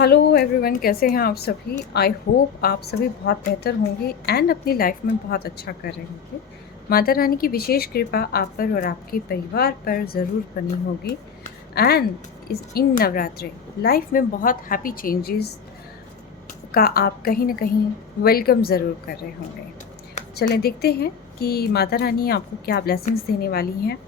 Hello everyone, कैसे हैं आप सभी। आई होप आप सभी बहुत बेहतर होंगे एंड अपनी लाइफ में बहुत अच्छा कर रहे होंगे। माता रानी की विशेष कृपा आप पर और आपके परिवार पर ज़रूर बनी होगी एंड इन नवरात्रे लाइफ में बहुत हैप्पी चेंजेस का आप कहीं ना कहीं वेलकम ज़रूर कर रहे होंगे। चलें देखते हैं कि माता रानी आपको क्या ब्लेसिंग्स देने वाली हैं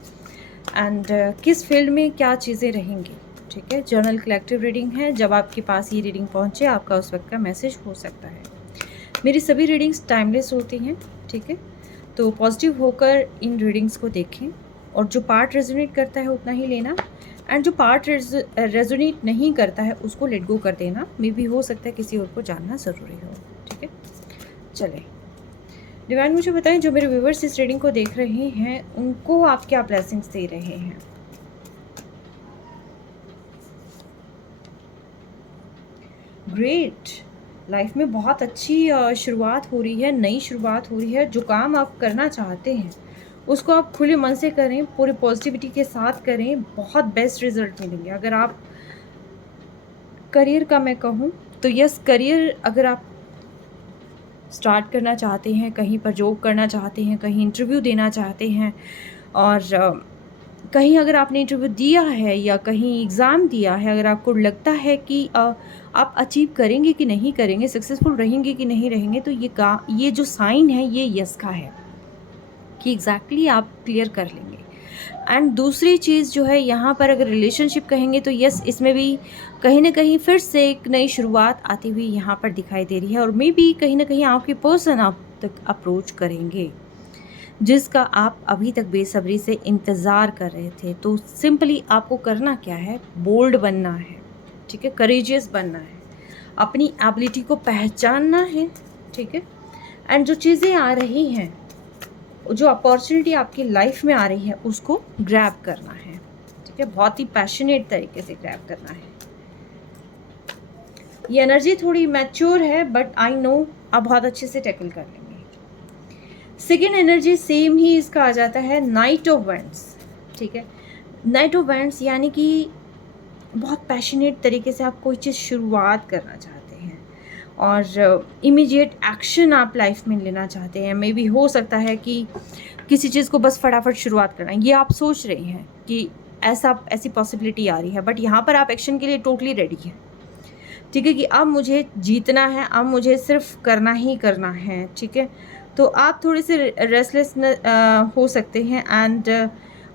एंड किस फील्ड में क्या चीज़ें रहेंगी। ठीक है, जर्नल कलेक्टिव रीडिंग है। जब आपके पास ये रीडिंग पहुंचे आपका उस वक्त का मैसेज हो सकता है। मेरी सभी रीडिंग्स टाइमलेस होती हैं। ठीक है, तो पॉजिटिव होकर इन रीडिंग्स को देखें और जो पार्ट रेजोनेट करता है उतना ही लेना एंड जो पार्ट रेजोनेट नहीं करता है उसको लेट गो कर देना। मे भी हो सकता है किसी और को जानना ज़रूरी हो। ठीक है, चलें डिवाइन मुझे बताएं, जो मेरे व्यूवर्स इस रीडिंग को देख रहे हैं उनको आप क्या ब्लेसिंग्स दे रहे हैं। ग्रेट, लाइफ में बहुत अच्छी शुरुआत हो रही है, नई शुरुआत हो रही है। जो काम आप करना चाहते हैं उसको आप खुले मन से करें, पूरी पॉजिटिविटी के साथ करें, बहुत बेस्ट रिजल्ट मिलेंगे। अगर आप करियर का मैं कहूँ तो यस, करियर अगर आप स्टार्ट करना चाहते हैं, कहीं पर जॉब करना चाहते हैं, कहीं इंटरव्यू देना चाहते हैं और कहीं अगर आपने इंटरव्यू दिया है या कहीं एग्ज़ाम दिया है, अगर आपको लगता है कि आप अचीव करेंगे कि नहीं करेंगे, सक्सेसफुल रहेंगे कि नहीं रहेंगे, तो ये जो साइन है ये यस का है कि एग्जैक्टली आप क्लियर कर लेंगे। एंड दूसरी चीज़ जो है यहाँ पर अगर रिलेशनशिप कहेंगे तो यस, इसमें भी कहीं ना कहीं फिर से एक नई शुरुआत आती हुई यहाँ पर दिखाई दे रही है और मे बी कहीं ना कहीं आपके पर्सन आप तक अप्रोच करेंगे जिसका आप अभी तक बेसब्री से इंतज़ार कर रहे थे। तो सिंपली आपको करना क्या है, बोल्ड बनना है। ठीक है, करेजियस बनना है, अपनी एबिलिटी को पहचानना है। ठीक है, एंड जो चीज़ें आ रही हैं, जो अपॉर्चुनिटी आपकी लाइफ में आ रही है उसको ग्रैब करना है। ठीक है, बहुत ही पैशनेट तरीके से ग्रैब करना है। ये एनर्जी थोड़ी मैच्योर है बट आई नो आप बहुत अच्छे से टैकल कर लेंगे। सेकेंड एनर्जी सेम ही इसका आ जाता है, नाइट ऑफ वैंड्स। ठीक है, नाइट ऑफ वैंड्स यानी कि बहुत पैशनेट तरीके से आप कोई चीज़ शुरुआत करना चाहते हैं और इमीडिएट एक्शन आप लाइफ में लेना चाहते हैं। मे बी हो सकता है कि किसी चीज़ को बस फटाफट शुरुआत करना है, ये आप सोच रहे हैं कि ऐसी पॉसिबिलिटी आ रही है, बट यहाँ पर आप एक्शन के लिए टोटली रेडी हैं। ठीक है, कि अब मुझे जीतना है, अब मुझे सिर्फ करना ही करना है। ठीक है, तो आप थोड़े से रेस्टलेस हो सकते हैं एंड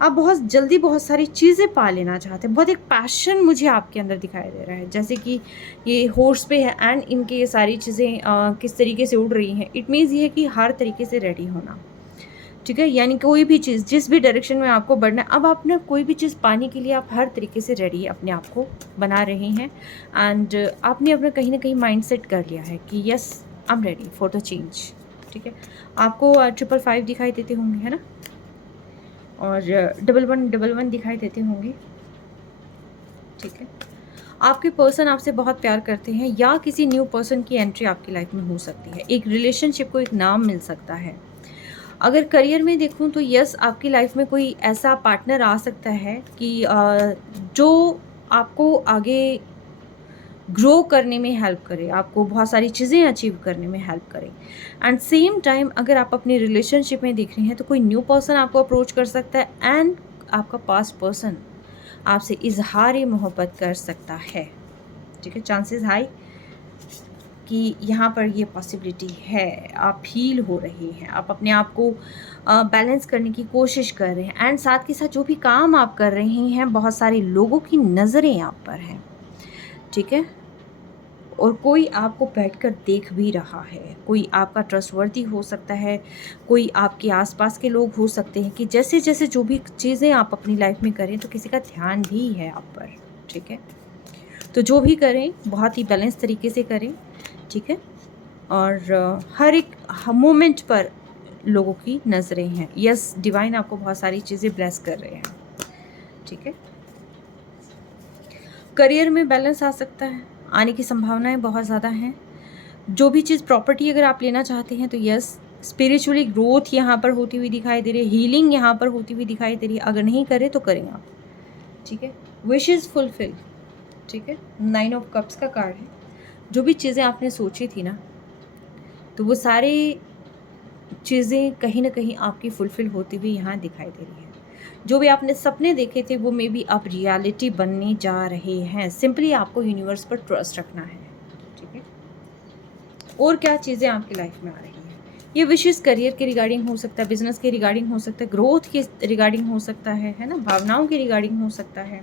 आप बहुत जल्दी बहुत सारी चीज़ें पा लेना चाहते हैं। बहुत एक पैशन मुझे आपके अंदर दिखाई दे रहा है, जैसे कि ये हॉर्स पे है एंड इनके ये सारी चीज़ें किस तरीके से उड़ रही हैं। इट मीन्स ये है कि हर तरीके से रेडी होना। ठीक है, यानी कोई भी चीज़ जिस भी डायरेक्शन में आपको बढ़ना है, अब आप ना कोई भी चीज़ पाने के लिए आप हर तरीके से रेडी अपने आप को बना रहे हैं एंड आपने अपना कहीं ना कहीं माइंड सेट कर लिया है कि yes, I am ready for the change. ठीक है, आपको 555 दिखाई देते होंगे, है ना, और 1111 दिखाई देते होंगे। ठीक है, आपके पर्सन आपसे बहुत प्यार करते हैं या किसी न्यू पर्सन की एंट्री आपकी लाइफ में हो सकती है। एक रिलेशनशिप को एक नाम मिल सकता है। अगर करियर में देखूं तो यस, आपकी लाइफ में कोई ऐसा पार्टनर आ सकता है कि जो आपको आगे ग्रो करने में हेल्प करे, आपको बहुत सारी चीज़ें अचीव करने में हेल्प करे। एंड सेम टाइम अगर आप अपनी रिलेशनशिप में देख रहे हैं तो कोई न्यू पर्सन आपको अप्रोच कर सकता है एंड आपका पास्ट पर्सन आपसे इजहार मोहब्बत कर सकता है। ठीक है, चांसेस हाई कि यहाँ पर ये पॉसिबिलिटी है। आप हील हो रहे हैं, आप अपने आप को बैलेंस करने की कोशिश कर रहे हैं एंड साथ के साथ जो भी काम आप कर रहे हैं, बहुत सारे लोगों की नज़रें आप पर हैं। ठीक है, और कोई आपको बैठकर देख भी रहा है, कोई आपका ट्रस्टवर्दी हो सकता है, कोई आपके आसपास के लोग हो सकते हैं कि जैसे जैसे जो भी चीज़ें आप अपनी लाइफ में करें तो किसी का ध्यान भी है आप पर। ठीक है, तो जो भी करें बहुत ही बैलेंस तरीके से करें। ठीक है, और हर एक मोमेंट पर लोगों की नज़रें हैं। यस, डिवाइन आपको बहुत सारी चीज़ें ब्लेस कर रहे हैं। ठीक है, करियर में बैलेंस आ सकता है, आने की संभावनाएं बहुत ज़्यादा हैं। जो भी चीज़ प्रॉपर्टी अगर आप लेना चाहते हैं तो यस, स्पिरिचुअली ग्रोथ यहाँ पर होती हुई दिखाई दे रही है, हीलिंग यहाँ पर होती हुई दिखाई दे रही है। अगर नहीं करें तो करें आप। ठीक है, विशेज़ फुलफिल। ठीक है, 9 ऑफ कप्स का कार्ड है। जो भी चीज़ें आपने सोची थी ना, तो वो सारी चीज़ें कहीं न कहीं आपकी फुलफ़िल होती हुई यहाँ दिखाई दे रही है। जो भी आपने सपने देखे थे वो मे बी अब रियलिटी बनने जा रहे हैं। सिंपली आपको यूनिवर्स पर ट्रस्ट रखना है, ठीक है। और क्या चीज़ें आपकी लाइफ में आ रही हैं? ये विशेज़ करियर के रिगार्डिंग हो सकता है, बिज़नेस के रिगार्डिंग हो सकता है, ग्रोथ के रिगार्डिंग हो सकता है ना? भावनाओं के रिगार्डिंग हो सकता है,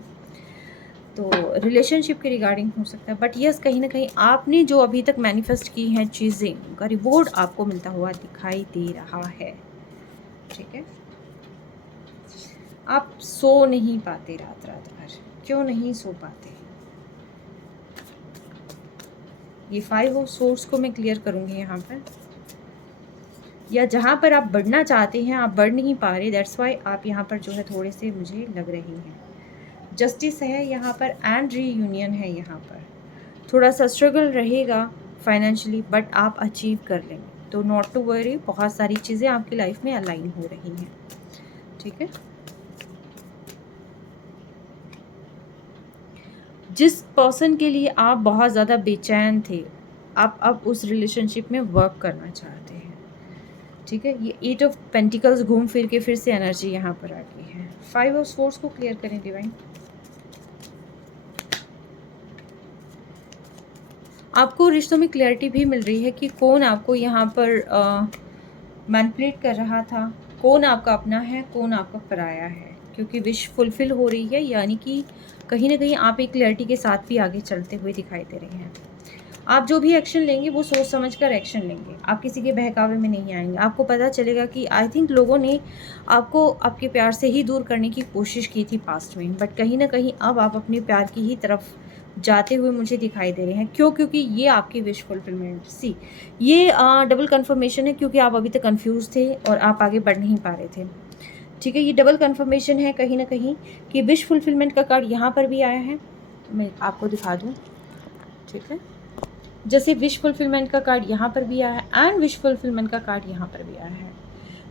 तो रिलेशनशिप के रिगार्डिंग हो सकता है। बट यस, कहीं न कहीं आपने जो अभी तक मैनिफेस्ट की हैं चीज़ें, उनका रिवॉर्ड आपको मिलता हुआ दिखाई दे रहा है, ठीक है। आप सो नहीं पाते रात-रात भर, क्यों नहीं सो पाते? ये 5 ऑफ सोर्स को मैं क्लियर करूँगी यहाँ पर। या जहाँ पर आप बढ़ना चाहते हैं, आप बढ़ नहीं पा रहे, दैट्स व्हाई आप यहाँ पर जो है थोड़े से मुझे लग रहे हैं। जस्टिस है यहाँ पर एंड रीयूनियन है यहाँ पर। थोड़ा सा स्ट्रगल रहेगा फाइनेंशियली, बट आप अचीव कर लेंगे। तो नॉट टू वरी, बहुत सारी चीज़ें आपकी लाइफ में अलाइन हो रही हैं, ठीक है। जिस पर्सन के लिए आप बहुत ज़्यादा बेचैन थे, आप अब उस रिलेशनशिप में वर्क करना चाहते हैं, ठीक है। ये 8 ऑफ पेंटिकल्स घूम फिर के फिर से एनर्जी यहाँ पर आ गई है। 5 ऑफ सोर्स को क्लियर करें डिवाइन। आपको रिश्तों में क्लैरिटी भी मिल रही है कि कौन आपको यहाँ पर मैनिपुलेट कर रहा था, कौन आपका अपना है, कौन आपका पराया है, क्योंकि विश फुलफिल हो रही है। यानी कि कहीं ना कहीं आप एक क्लैरिटी के साथ भी आगे चलते हुए दिखाई दे रहे हैं। आप जो भी एक्शन लेंगे वो सोच समझ कर एक्शन लेंगे, आप किसी के बहकावे में नहीं आएंगे। आपको पता चलेगा कि आई थिंक लोगों ने आपको आपके प्यार से ही दूर करने की कोशिश की थी पास्ट में, बट कहीं ना कहीं अब आप अपने प्यार की ही तरफ जाते हुए मुझे दिखाई दे रहे हैं। क्यों? क्योंकि ये आपकी विश फुलफिलमेंट सी, ये डबल कन्फर्मेशन है, क्योंकि आप अभी तक कंफ्यूज थे और आप आगे बढ़ नहीं पा रहे थे, ठीक है। ये डबल कन्फर्मेशन है कहीं ना कहीं कि विश फुलफिलमेंट का कार्ड यहाँ पर भी आया है। मैं आपको दिखा दूँ, ठीक है। जैसे विश फुलफिलमेंट का कार्ड यहाँ पर भी आया है एंड विश फुलफिलमेंट का कार्ड यहाँ पर भी आया है,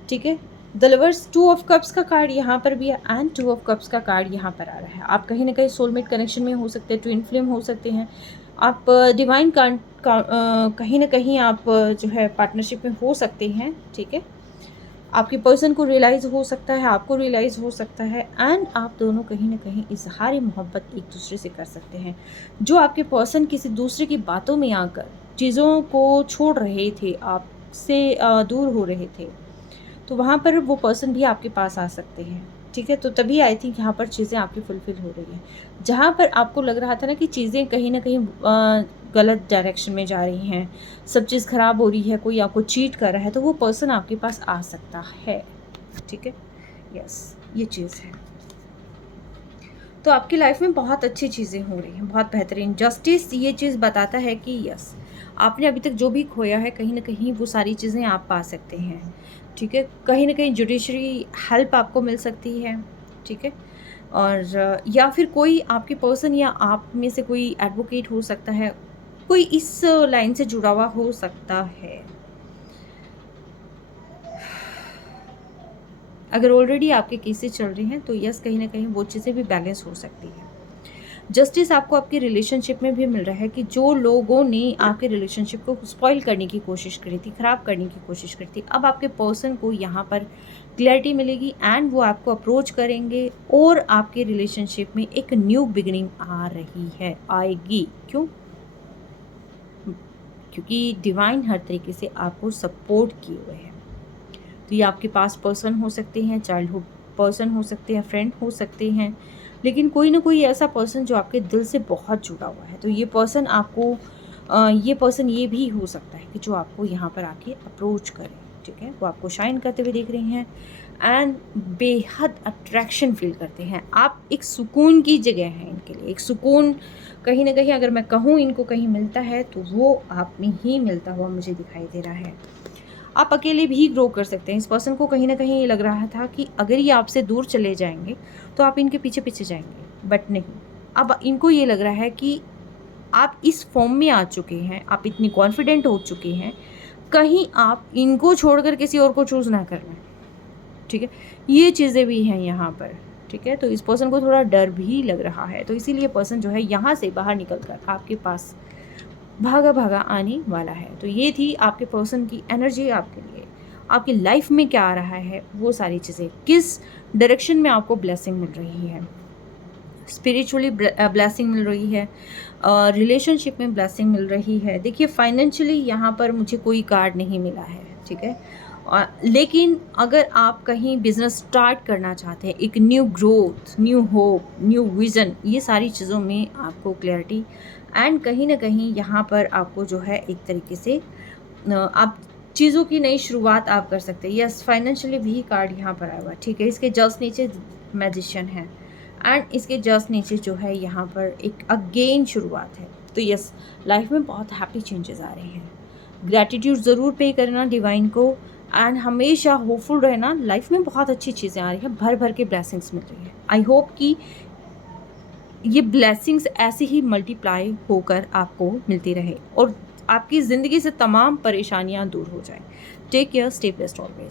ठीक है। द लवर्स 2 ऑफ कप्स का कार्ड यहाँ पर भी है एंड 2 ऑफ कप्स का कार्ड यहाँ पर आ रहा है। आप कहीं ना कहीं सोलमेट कनेक्शन में हो सकते हैं, ट्विन फ्लेम हो सकते हैं, आप डिवाइन कहीं ना कहीं आप जो है पार्टनरशिप में हो सकते हैं, ठीक है। आपके पर्सन को रियलाइज़ हो सकता है, आपको रियलाइज़ हो सकता है एंड आप दोनों कहीं ना कहीं इजहार मोहब्बत एक दूसरे से कर सकते हैं। जो आपके पर्सन किसी दूसरे की बातों में आकर चीज़ों को छोड़ रहे थे, आपसे दूर हो रहे थे, तो वहाँ पर वो पर्सन भी आपके पास आ सकते हैं, ठीक है। तो तभी आई थिंक यहाँ पर चीज़ें आपकी फुलफिल हो रही हैं। जहाँ पर आपको लग रहा था ना कि चीज़ें कहीं ना कहीं गलत डायरेक्शन में जा रही हैं, सब चीज़ ख़राब हो रही है, कोई आपको चीट कर रहा है, तो वो पर्सन आपके पास आ सकता है, ठीक है। यस, ये चीज़ है। तो आपकी लाइफ में बहुत अच्छी चीज़ें हो रही हैं, बहुत बेहतरीन। जस्टिस ये चीज़ बताता है कि यस, आपने अभी तक जो भी खोया है कहीं ना कहीं वो सारी चीज़ें आप पा सकते हैं, ठीक है। कहीं ना कहीं जुडिशरी हेल्प आपको मिल सकती है, ठीक है। और या फिर कोई आपके पर्सन या आप में से कोई एडवोकेट हो सकता है, कोई इस लाइन से जुड़ा हुआ हो सकता है। अगर ऑलरेडी आपके केसेस चल रहे हैं तो यस, कहीं ना कहीं वो चीज़ें भी बैलेंस हो सकती है। जस्टिस आपको आपके रिलेशनशिप में भी मिल रहा है कि जो लोगों ने आपके रिलेशनशिप को स्पॉइल करने की कोशिश करी थी, ख़राब करने की कोशिश करी थी, अब आपके पर्सन को यहाँ पर क्लैरिटी मिलेगी एंड वो आपको अप्रोच करेंगे और आपके रिलेशनशिप में एक न्यू बिगिनिंग आ रही है, आएगी। क्यों? क्योंकि डिवाइन हर तरीके से आपको सपोर्ट किए हुए हैं। तो ये आपके पास पर्सन हो सकते हैं, चाइल्डहुड पर्सन हो सकते हैं, फ्रेंड हो सकते हैं, लेकिन कोई ना कोई ऐसा पर्सन जो आपके दिल से बहुत जुड़ा हुआ है। तो ये पर्सन आपको ये पर्सन ये भी हो सकता है कि जो आपको यहाँ पर आके अप्रोच करे, ठीक है। वो आपको शाइन करते हुए देख रहे हैं एंड बेहद अट्रैक्शन फील करते हैं। आप एक सुकून की जगह है इनके लिए, एक सुकून कहीं ना कहीं अगर मैं कहूँ इनको कहीं मिलता है तो वो आप में ही मिलता हुआ मुझे दिखाई दे रहा है। आप अकेले भी ग्रो कर सकते हैं। इस पर्सन को कहीं ना कहीं ये लग रहा था कि अगर ये आपसे दूर चले जाएंगे तो आप इनके पीछे पीछे जाएंगे, बट नहीं। अब इनको ये लग रहा है कि आप इस फॉर्म में आ चुके हैं, आप इतनी कॉन्फिडेंट हो चुके हैं, कहीं आप इनको छोड़कर किसी और को चूज़ ना करना, ठीक है। ये चीज़ें भी हैं यहाँ पर, ठीक है। तो इस पर्सन को थोड़ा डर भी लग रहा है, तो इसीलिए पर्सन जो है यहाँ से बाहर निकल कर आपके पास भागा भागा आने वाला है। तो ये थी आपके पर्सन की एनर्जी आपके लिए। आपकी लाइफ में क्या आ रहा है, वो सारी चीज़ें, किस डायरेक्शन में आपको ब्लेसिंग मिल रही है। स्पिरिचुअली ब्लेसिंग मिल रही है, रिलेशनशिप में ब्लेसिंग मिल रही है। देखिए फाइनेंशियली यहाँ पर मुझे कोई कार्ड नहीं मिला है, ठीक है। लेकिन अगर आप कहीं बिजनेस स्टार्ट करना चाहते हैं, एक new growth, new hope, new vision, ये सारी चीज़ों में आपको क्लैरिटी एंड कहीं ना कहीं यहाँ पर आपको जो है एक तरीके से आप चीज़ों की नई शुरुआत आप कर सकते हैं। यस, फाइनेंशियली भी कार्ड यहाँ पर आया हुआ है, ठीक है। इसके जस्ट नीचे मैजिशियन है एंड इसके जस्ट नीचे जो है यहाँ पर एक अगेन शुरुआत है। तो यस, लाइफ में बहुत हैप्पी चेंजेस आ रहे हैं। ग्रैटिट्यूड ज़रूर पे करना डिवाइन को एंड हमेशा होपफुल रहना। लाइफ में बहुत अच्छी चीज़ें आ रही हैं, भर भर के ब्लेसिंग्स मिल रही है। आई होप कि ये ब्लेसिंग्स ऐसे ही मल्टीप्लाई होकर आपको मिलती रहे और आपकी ज़िंदगी से तमाम परेशानियां दूर हो जाएं। Take care, stay blessed always.